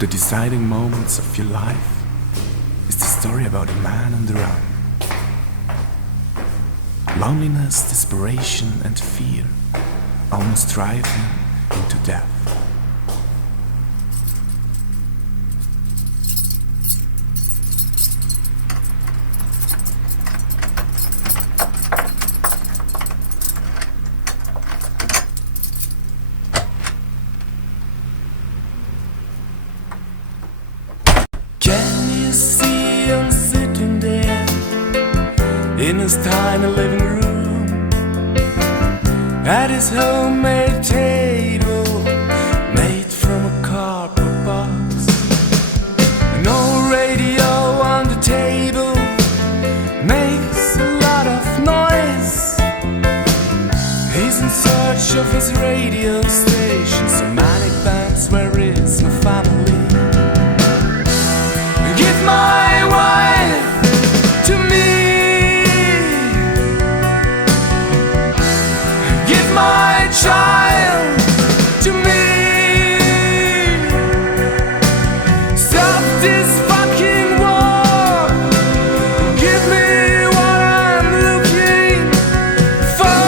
The deciding moments of your life is the story about a man on the run. Loneliness, desperation and fear almost drive him into death. In his tiny living room, at his homemade table, made from a cardboard box. No radio on the table makes a lot of noise. He's in search of his radio station, so many bands, where is my family? Give my wife to me. My child to me. Stop this fucking war. Give me what I'm looking for.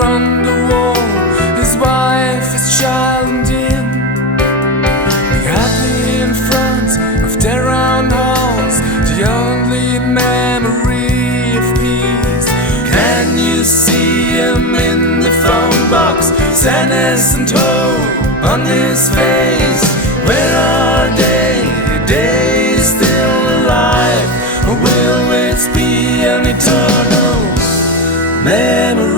On the wall, his wife, his child, and him, happy in front of their own house, the only memory of peace. Can you see him in the phone box, sadness and hope on his face? Where are they? Are they still alive, or will it be an eternal memory?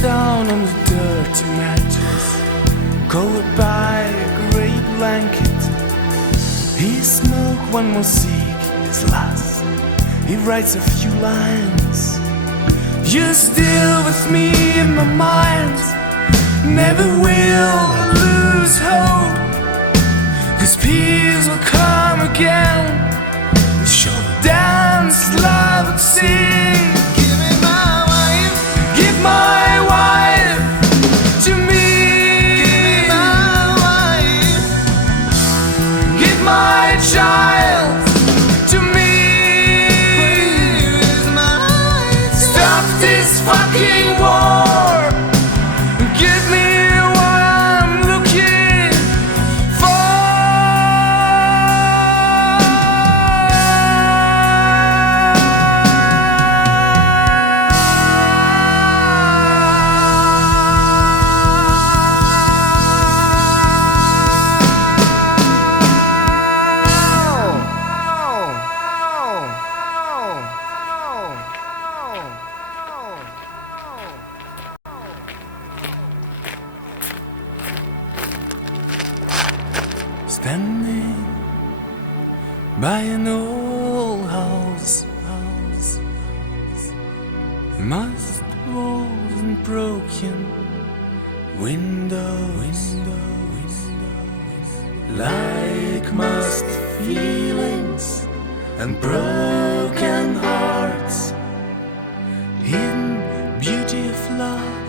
Down on the dirty mattress, covered by a grey blanket. He smoked one more cig, his last. He writes a few lines. You're still with me in my mind. Never will lose hope, 'cause peace will come again. Show dance, love and sing. Give me my wife. Give my wife to me. Give me my wife. Give my child to me. Where is my child? Stop this fucking war. Give me what I'm looking for. by an old house. Must walls and broken windows, like must feelings and broken hearts, hidden beauty of love,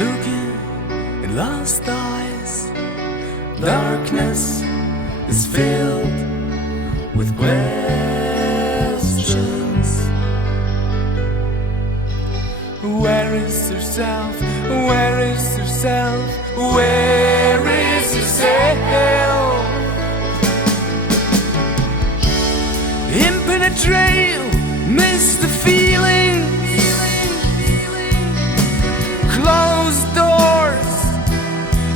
looking in lost eyes. Darkness is filled with questions. Where is yourself? Where is yourself? Where is yourself? Impenetrable, miss the feeling. Closed doors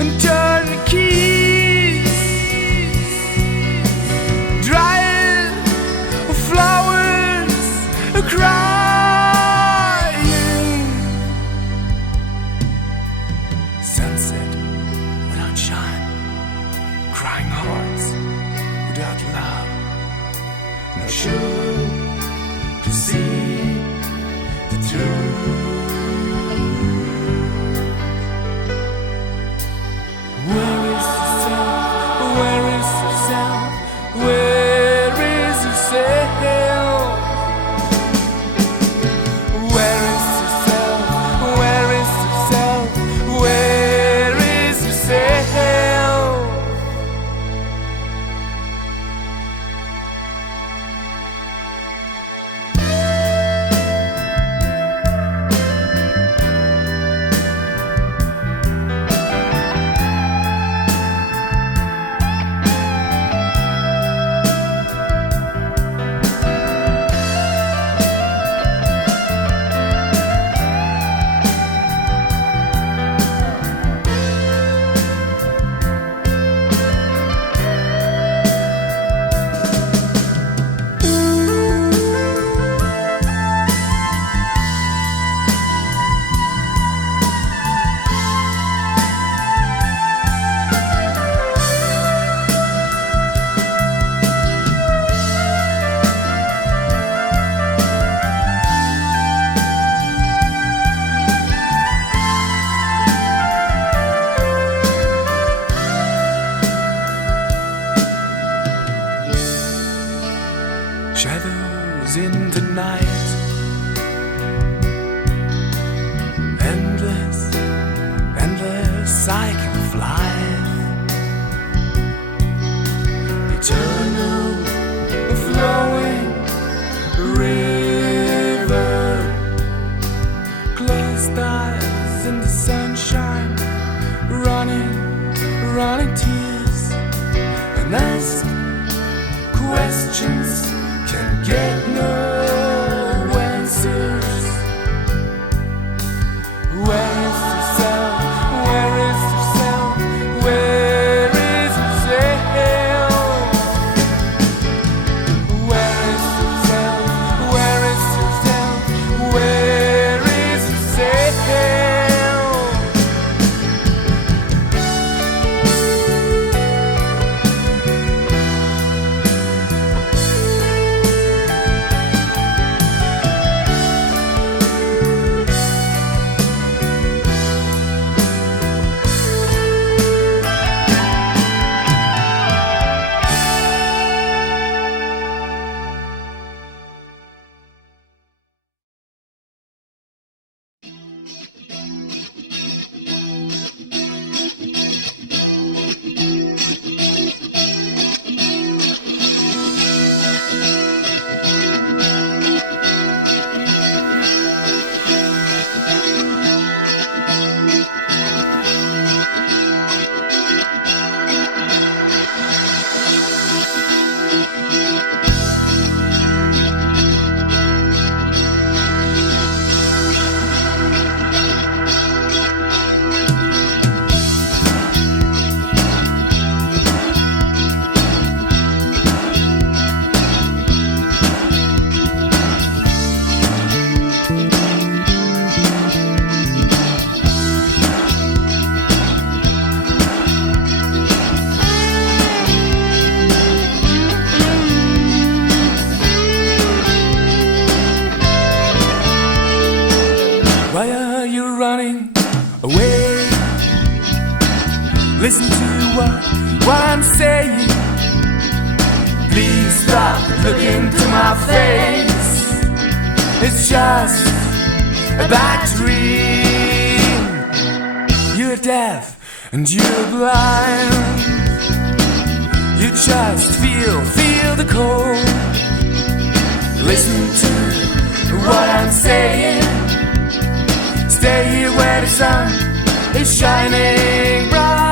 and turn the keys. Dried flowers crying. Sunset without shine, crying hearts without love. Not sure to see the truth. Where is yourself? Where is yourself? Where is yourself? Where is yourself? Where is yourself? Where is yourself? Shadows in the night, endless, endless cycle of life, eternal, flowing river, closed eyes in the sunshine, running tears, unasked questions can get no answers. Where is yourself? Where is yourself? Where is yourself? Where is yourself? Where is yourself? Where is yourself? look into my face. It's just a bad dream. You're deaf and you're blind. You just feel the cold. Listen to what I'm saying. Stay here where the sun is shining bright.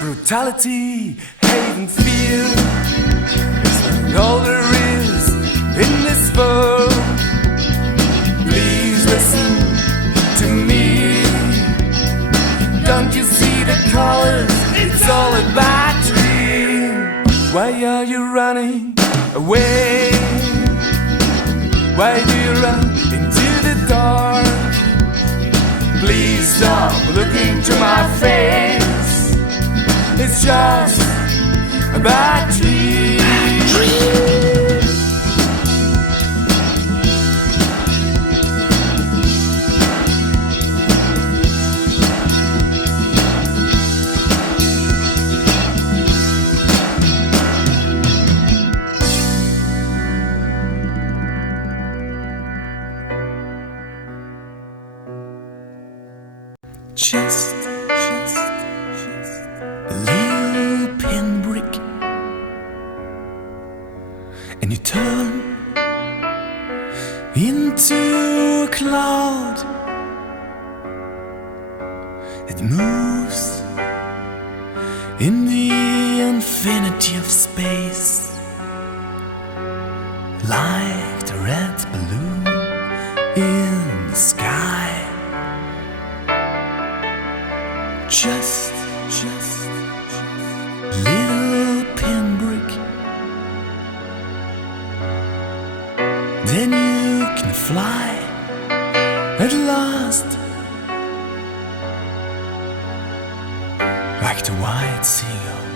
Brutality, hate and fear is all there is in this world. Please listen to me. Don't you see the colors? It's all a bad dream. Why are you running away? Why do you run into the dark? Please stop looking to my face. It's just a bad dream. Just a little pinprick, and you turn into a cloud. It moves in the infinity of space, like the red balloon in the sky. Just little pinprick, then you can fly at last, like the white seagull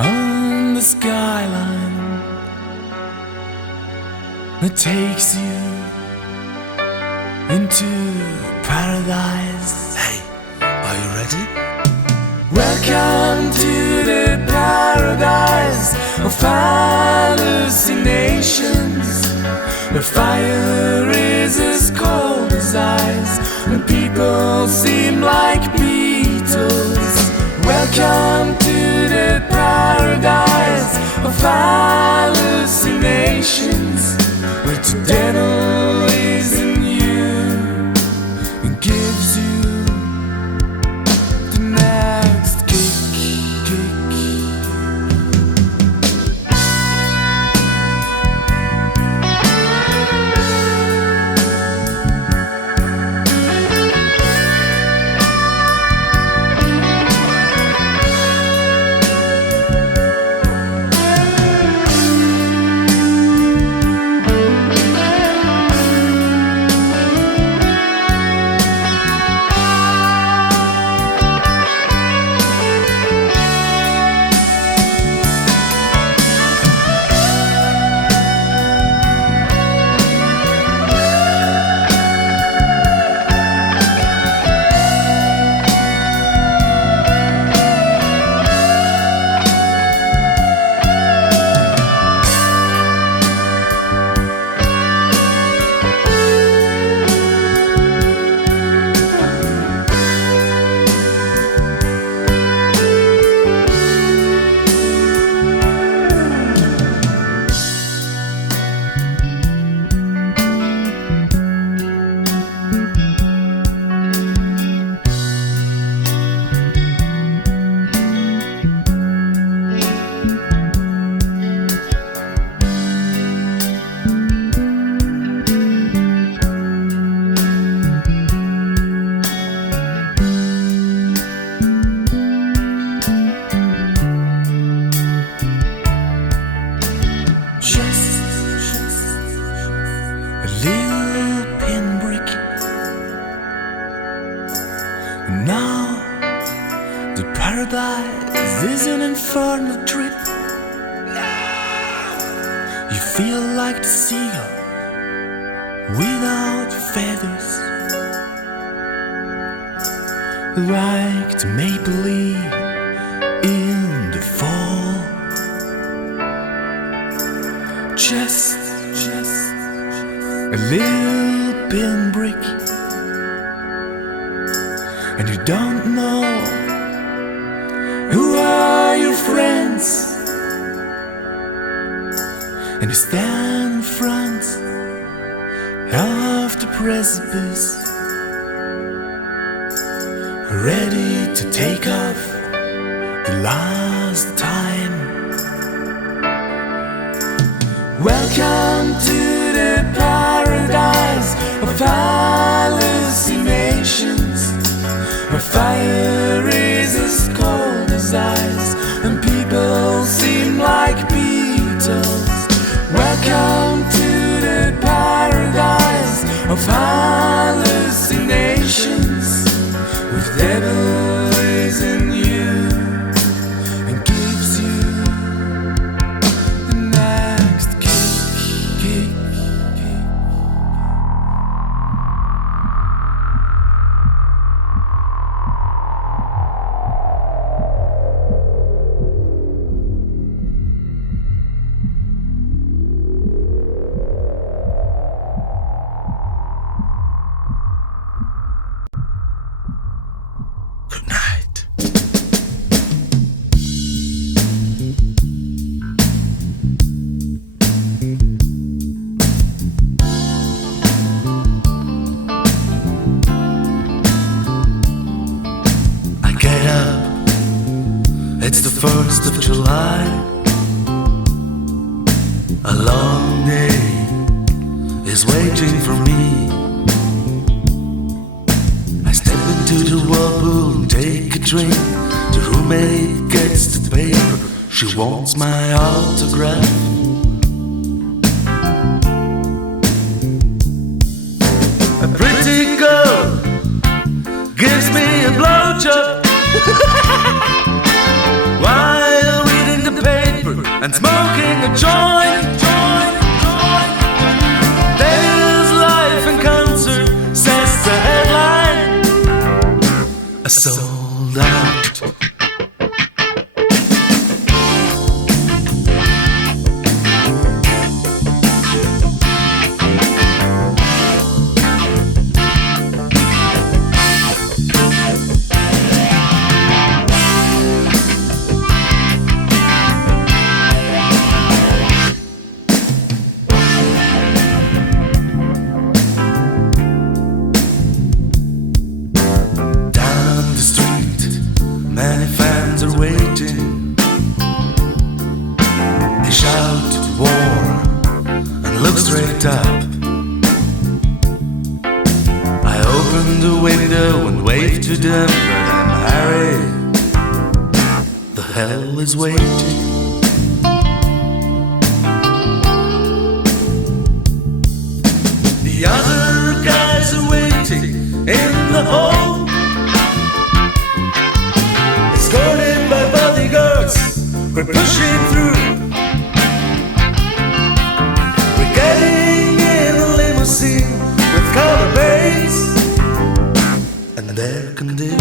on the skyline that takes you into paradise. Hey, are you ready? Welcome to the paradise of hallucinations, where fire is as cold as ice and people seem like Beatles. Welcome to the paradise of hallucinations, where the devil is in you and gives you the next kick. is an infernal trip. You feel like the seagull without feathers, like the maple leaf in the fall. Just a little pinprick, and you don't know who are your friends. And you stand in front of the precipice, ready to take off the last time. Welcome to the paradise of hallucinations, where fire is as cold as ice and people seem like beetles. Welcome to the paradise of hallucinations, where the devil is in you and gives you the next kick. Good night. I get up, it's the 1st of July. A long day is waiting for me. I step into the whirlpool and take a drink. The roommate gets the paper, she wants my autograph. A pretty girl gives me a blowjob while reading the paper and smoking a joint. There's life and concert, says the headline. Sold out. Is waiting. The other guys are waiting in the hall, escorted by bodyguards. We're pushing through. We're getting in a limousine with color bass and air conditioning.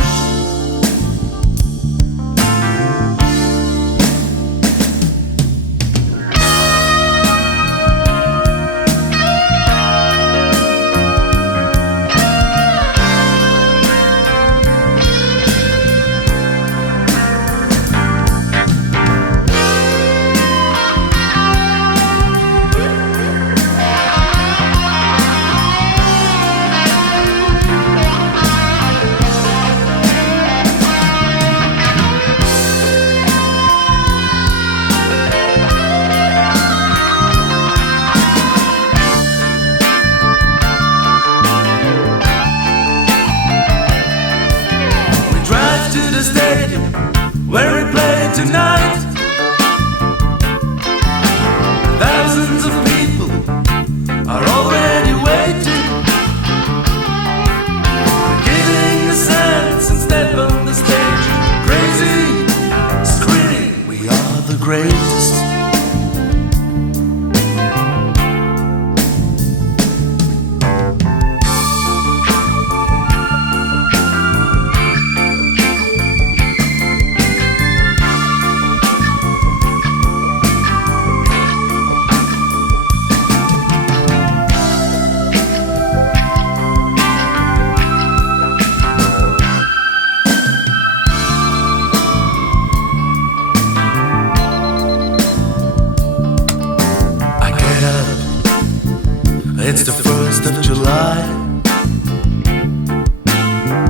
It's the 1st of July.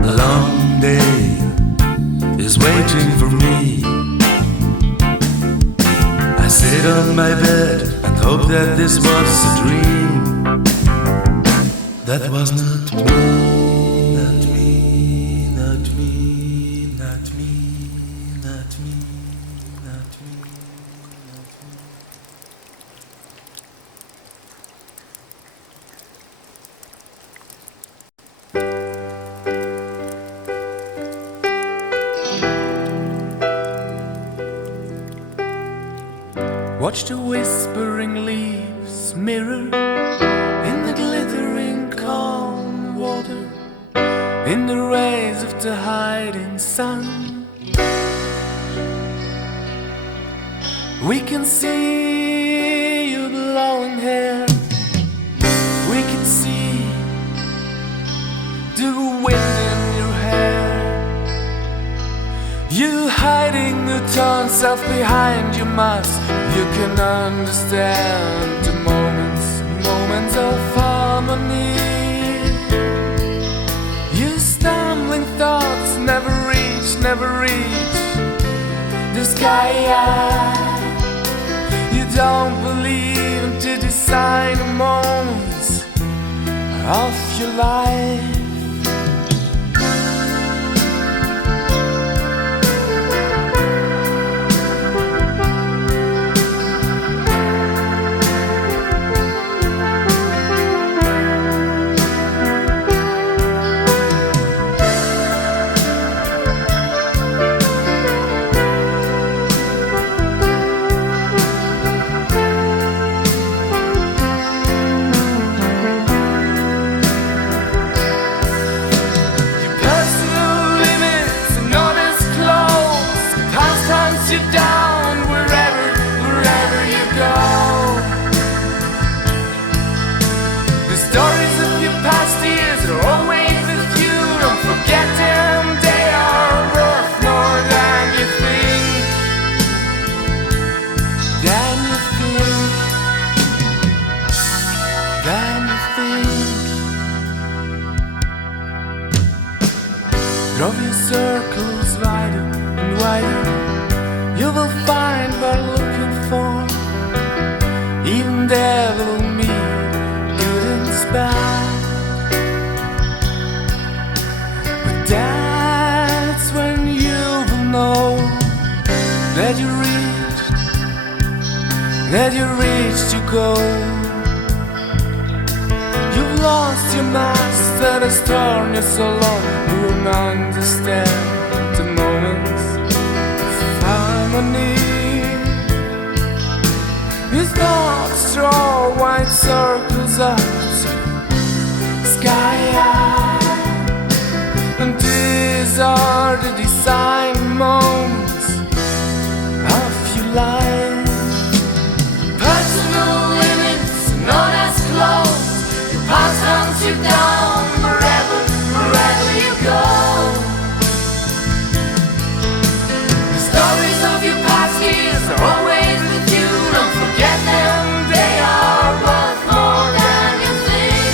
A long day is waiting for me. I sit on my bed and hope that this was a dream. That was not me, not me, not me, not me, not me, not me, not me. Watch the whispering leaves mirror in the glittering calm water, in the rays of the hiding sun. We can see you blowing hair, we can see the wind in your hair. You hiding the torn self behind your mask. You can understand the moments of harmony. You stumbling thoughts never reach the sky. You don't believe in the design of moments of your life. Draw your circles wider and wider. You will find what you're looking for. Even there will meet good and bad. But that's when you will know that you reached your goal. You've lost your mask that has torn you so long. You won't understand the moments of harmony. These thoughts draw wide circles up to sky high. And these are the design moments of your life. Personal limits known as close. Your past hunts you down wherever you go. The stories of your past years are always with you. Don't forget them, they are worth more than you think.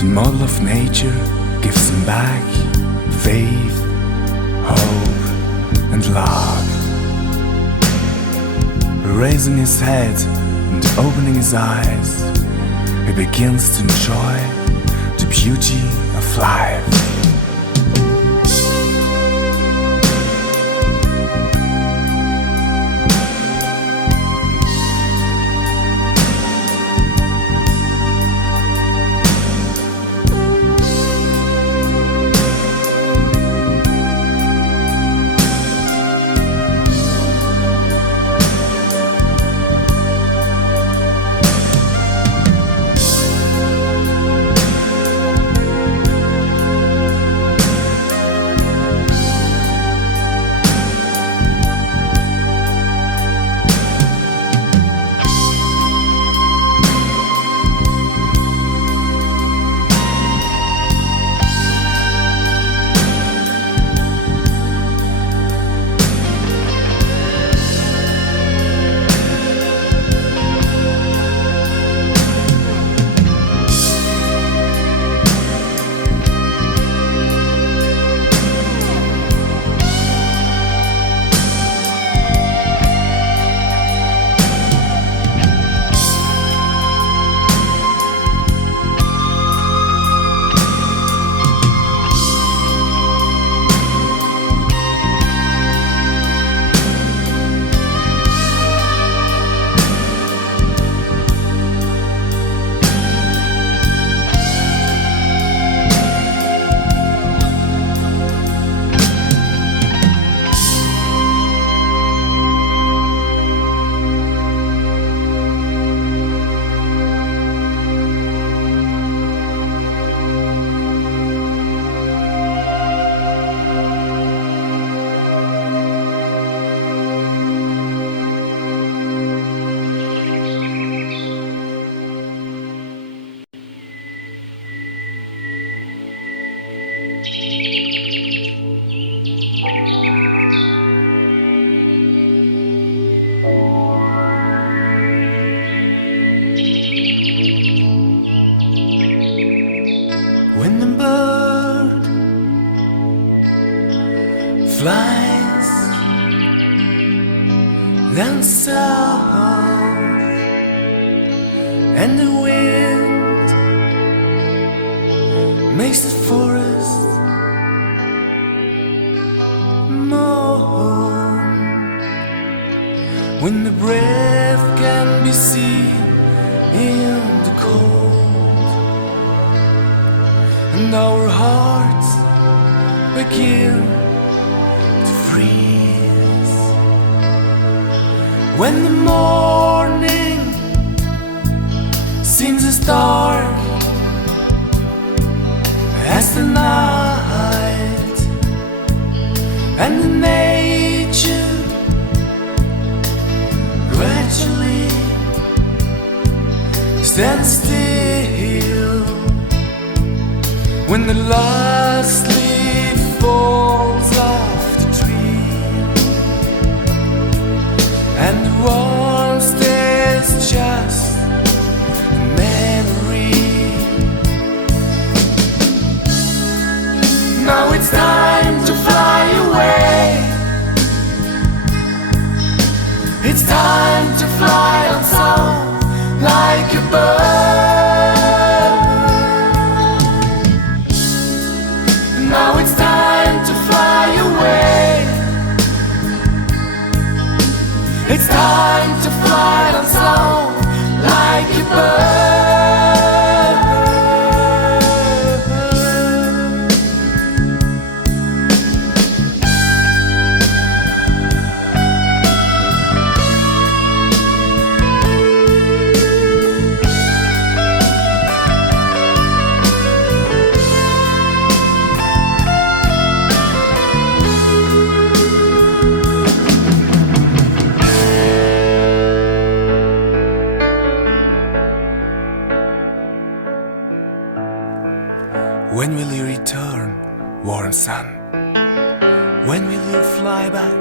The model of nature gives him back faith, hope and love. Raising his head and opening his eyes, he begins to enjoy the beauty of life. When the bird flies down south and the wind makes the forest moan, when the breath can be seen in the cold, and our hearts begin to freeze. When the morning seems as dark as the night, and the nature gradually stands still, when the last leaf falls off the tree, and the warmth stays just a memory. Now it's time to fly away. It's time to fly on song like a bird. Now it's time to fly away. It's time to fly on song like a bird. When will you return, warm sun? When will you fly back,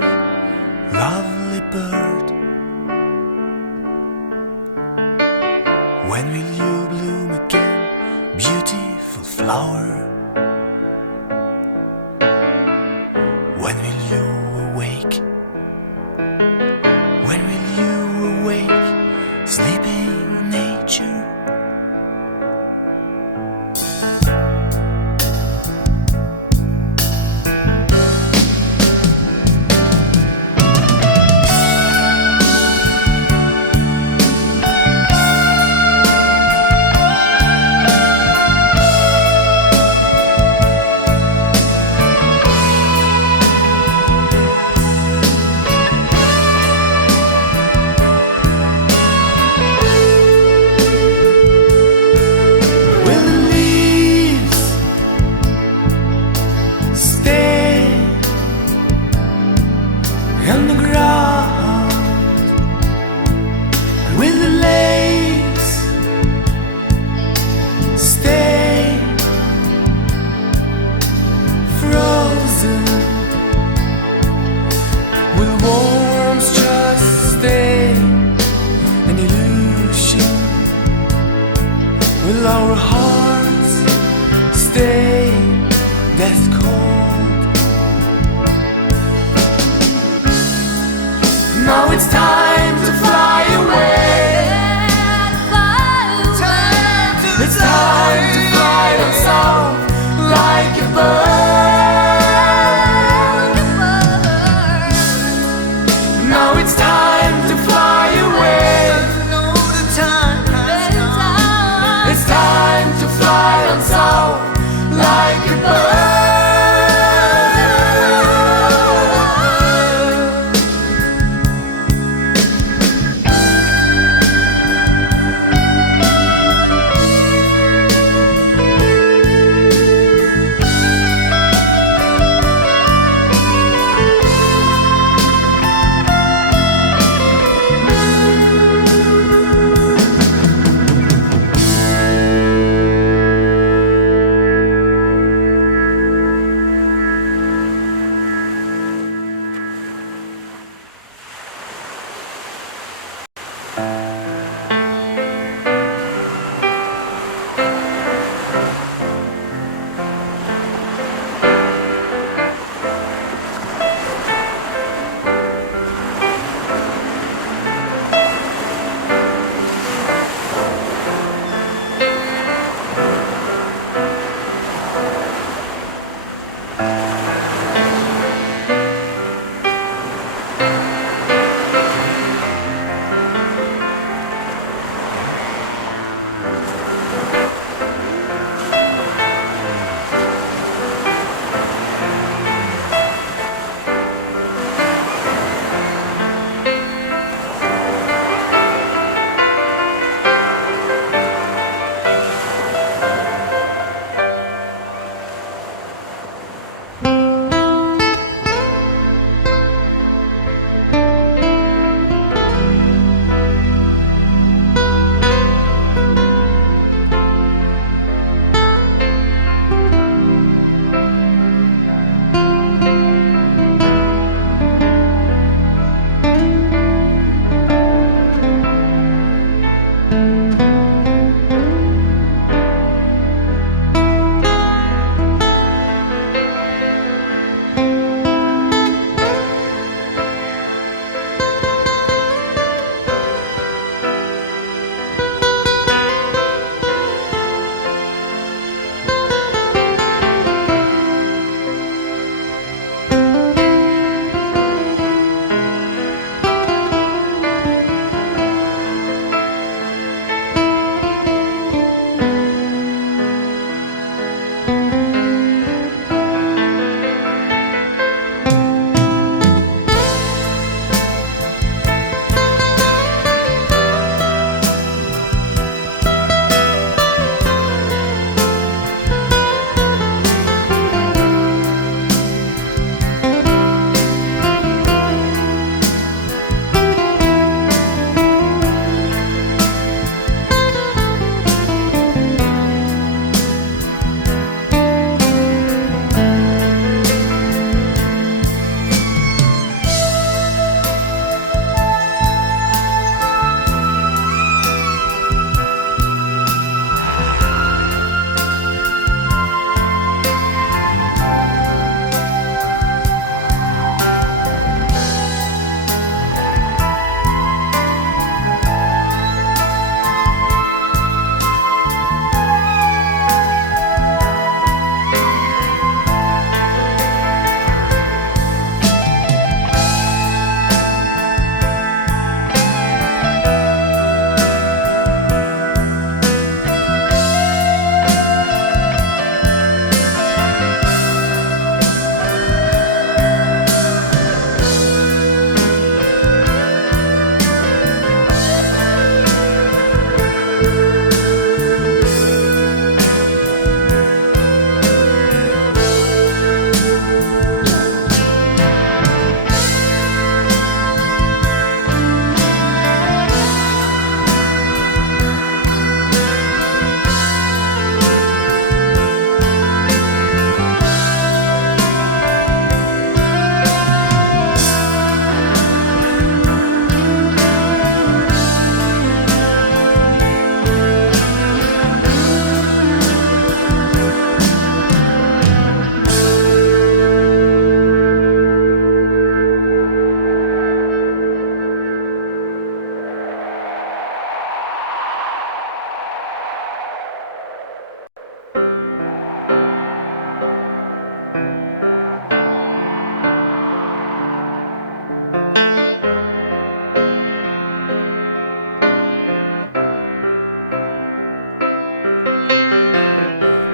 lovely bird? When will you bloom again, beautiful flower. When will you awake? When will you awake, sleeping nature?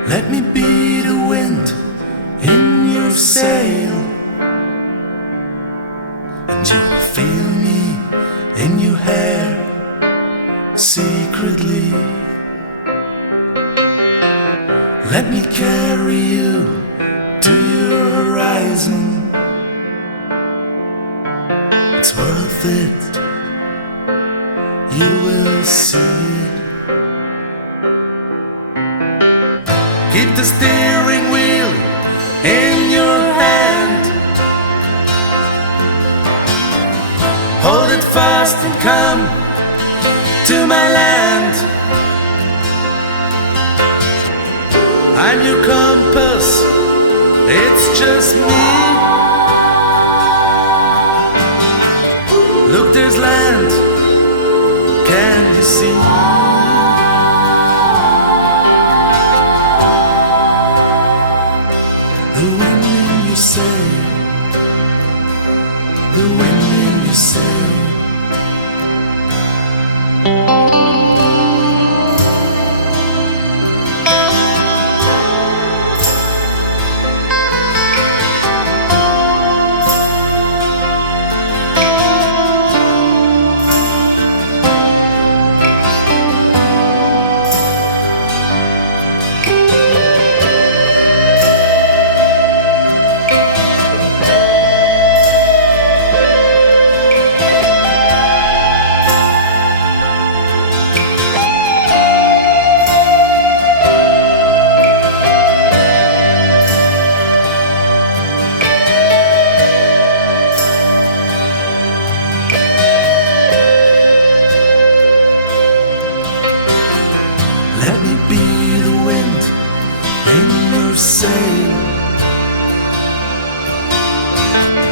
Let me be the wind in your sail, and you will feel me in your hair secretly. Let me carry you to your horizon. It's worth it, you will see. Keep the steering wheel in your hand. Hold it fast and come to my land. I'm your compass, it's just me. Look, there's land, can you see? The wind in your sail, the wind in your sail.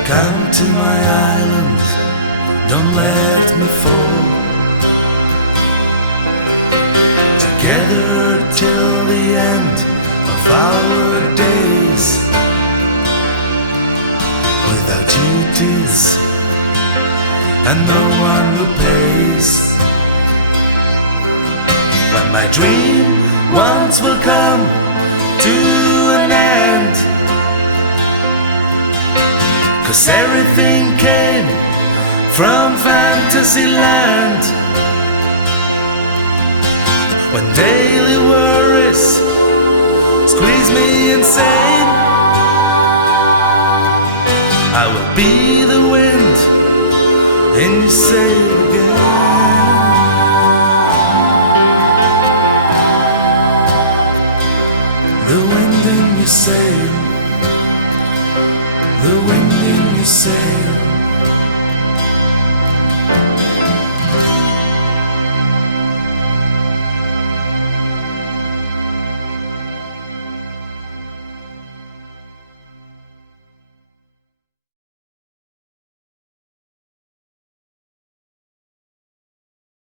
Come to my island, don't let me fall. Together till the end of our days, without duties and no one who pays. When my dream once will come to an end, 'cause everything came from fantasy land. When daily worries squeeze me insane, I will be the wind in your sail again. The wind in your sail, the wind in your sail.